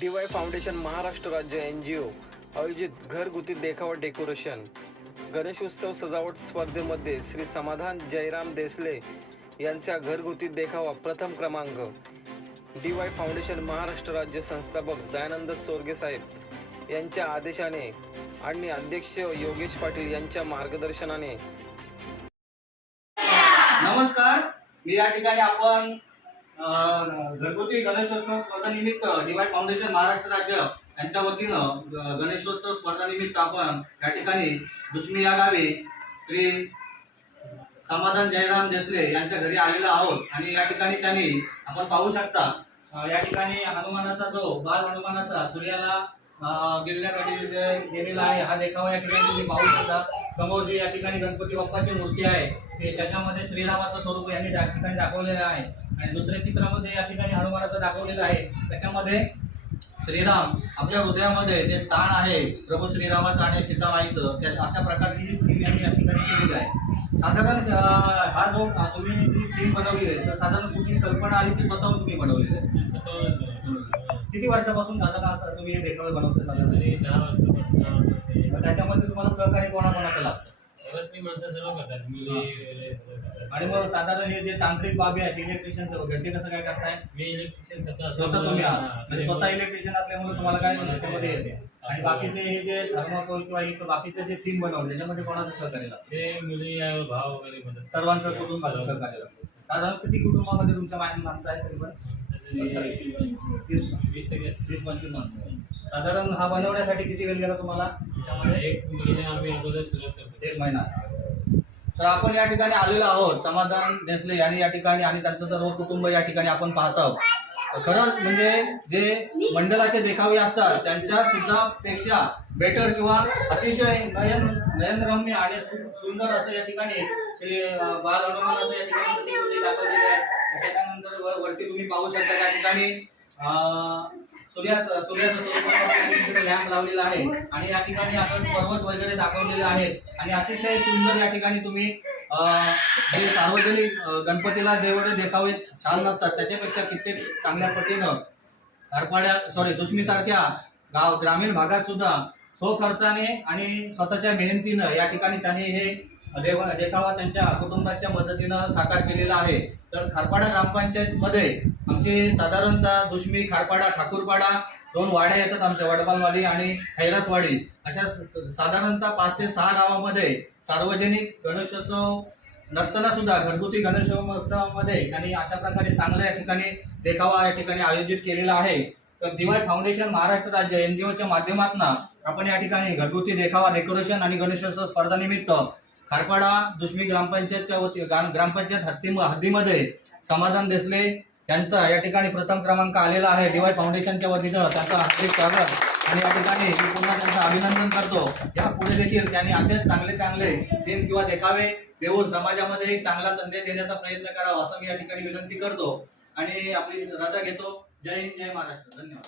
D Y foundation Maharashtra राज्य N G ओ आयोजित घरगुती देखावा डेकोरेशन गणेशोत्सव सजावट स्पर्धेमध्ये श्री समाधान जयराम देसले यांचा घरगुती देखावा प्रथम क्रमांक. डी वाय फाउंडेशन महाराष्ट्र राज्य संस्थापक दयानंद चोरगे साहेब यांच्या आदेशाने आणि अध्यक्ष योगेश पाटील यांच्या मार्गदर्शनाने. नमस्कार. मी या ठिकाणी आपण घरगुती गणेशोत्सव स्पर्धानिमित्त डीवाय फाउंडेशन महाराष्ट्र राज्य यांच्या वतीनं गणेशोत्सव स्पर्धानिमित्त आपण या ठिकाणी दुश्मी या गावी श्री समाधान जयराम देसले यांच्या घरी आलेलो आहोत. आणि या ठिकाणी त्यांनी आपण पाहू शकता या ठिकाणी हनुमानाचा जो बाल हनुमानाचा सूर्याला गिरण्यासाठी जे गेलेला आहे हा देखावा या ठिकाणी तुम्ही पाहू शकता. समोर जी या ठिकाणी गणपती बाप्पाची मूर्ती आहे ते त्याच्यामध्ये श्रीरामाचं स्वरूप यांनी त्या ठिकाणी दाखवलेलं आहे. आणि दुसऱ्या चित्रामध्ये या ठिकाणी हनुमानाचं दाखवलेलं आहे. त्याच्यामध्ये श्रीराम आपल्या हृदयामध्ये जे स्थान आहे प्रभू श्रीरामाचं आणि सीतामाईचं त्या अशा प्रकारची ही थीम यांनी या ठिकाणी केलेली आहे. साधारण हा जो तुम्ही जी थीम बनवली आहे तर साधारण कुठली कल्पना आली की स्वतःहून तुम्ही बनवलेली आहे? किती वर्षापासून साधारण तुम्ही हे देखावे बनवते साधारण? त्याच्यामध्ये तुम्हाला सहकार्य कोणाकोणाचं लागतं? आणि मग साधारण हे जे तांत्रिक बाबी आहेत इलेक्ट्रिशियनचं वगैरे ते कसं काय करताय? मी इलेक्ट्रिशियन स्वतः तुम्ही आहात. हा, म्हणजे स्वतः इलेक्ट्रिशियन असल्यामुळे तुम्हाला काय त्याच्यामध्ये येते. आणि हा. बाकीचे हे जे थर्माकोल किंवा इथं बाकीचे जे थीम बनवलं त्याच्यामध्ये कोणाचं सहकार्य लागतं? ते मुली या भाव वगैरे म्हणतात सर्वांचं कुटुंबाचं सहकार्य लागतं. साधारण किती कुटुंबामध्ये तुमच्या माहिती माणसं आहेत तरी पण? साधारण हा बनवण्यासाठी किती वेळ गेला तुम्हाला? एक महिना आम्ही अगोदर सुरुवात करतो. एक महिना. तर आपण या ठिकाणी आलेलो आहोत. समाधान देसले यांनी या ठिकाणी आणि त्यांचं सर्व कुटुंब या ठिकाणी आपण पाहत आहोत. खरंच म्हणजे जे मंडळाचे देखावे असतात त्यांच्या सुद्धा पेक्षा बेटर किंवा अतिशय नयन नयनरम्य आणि सुंदर असं या ठिकाणी बाल हनुमान असं या ठिकाणी तुम्ही पाहू शकता त्या ठिकाणी अं, सूर्याचं सूर्याचं स्वरूप लॅम्प लावलेला आहे. आणि या ठिकाणी आपण पर्वत वगैरे दाखवलेले आहेत आणि अतिशय सुंदर या ठिकाणी तुम्ही अं, जे सार्वजनिक गणपतीला जेवढे देखावे छान नसतात त्याच्यापेक्षा कित्येक चांगल्या पटीनं हरपाड्या सॉरी दुश्मीसारख्या गाव ग्रामीण भागात सुद्धा सो खर्चाने आणि स्वतःच्या मेहनतीनं या ठिकाणी त्यांनी हे देवा देखावा त्यांच्या कुटुंबाच्या मदतीनं साकार केलेला आहे. तर खारपाडा ग्रामपंचायतमध्ये आमचे साधारणतः दुश्मी खारपाडा ठाकूरपाडा दोन वाड्या येतात आमच्या वडबालवाडी आणि खैरासवाडी. अशा साधारणतः पाच ते सहा गावामध्ये सार्वजनिक गणेशोत्सव नसताना सुद्धा घरगुती गणेशोत्सवामध्ये त्यांनी अशा प्रकारे चांगल्या या ठिकाणी देखावा या ठिकाणी आयोजित केलेला आहे. तर दिवाळी फाउंडेशन महाराष्ट्र राज्य एन जी ओच्या माध्यमातून आपण या ठिकाणी घरगुती देखावा डेकोरेशन आणि गणेशोत्सव स्पर्धानिमित्त खारपाडा दुश्मी ग्रामपंचायतच्या वती ग्राम- ग्रामपंचायत हद्दी हद्दीमध्ये समाधान देसले यांचा या ठिकाणी प्रथम क्रमांक आलेला आहे. डीवाय फाउंडेशनच्या वतीनं त्यांचा हार्दिक स्वागत. आणि या ठिकाणी मी पुन्हा त्यांचं अभिनंदन करतो. या पुढे देखील त्यांनी असेच चांगले चांगले थीम किंवा देखावे देऊन समाजामध्ये एक चांगला संदेश देण्याचा प्रयत्न करावा असं मी या ठिकाणी विनंती करतो. आणि आपली रजा घेतो. जय हिंद जय महाराष्ट्र. धन्यवाद.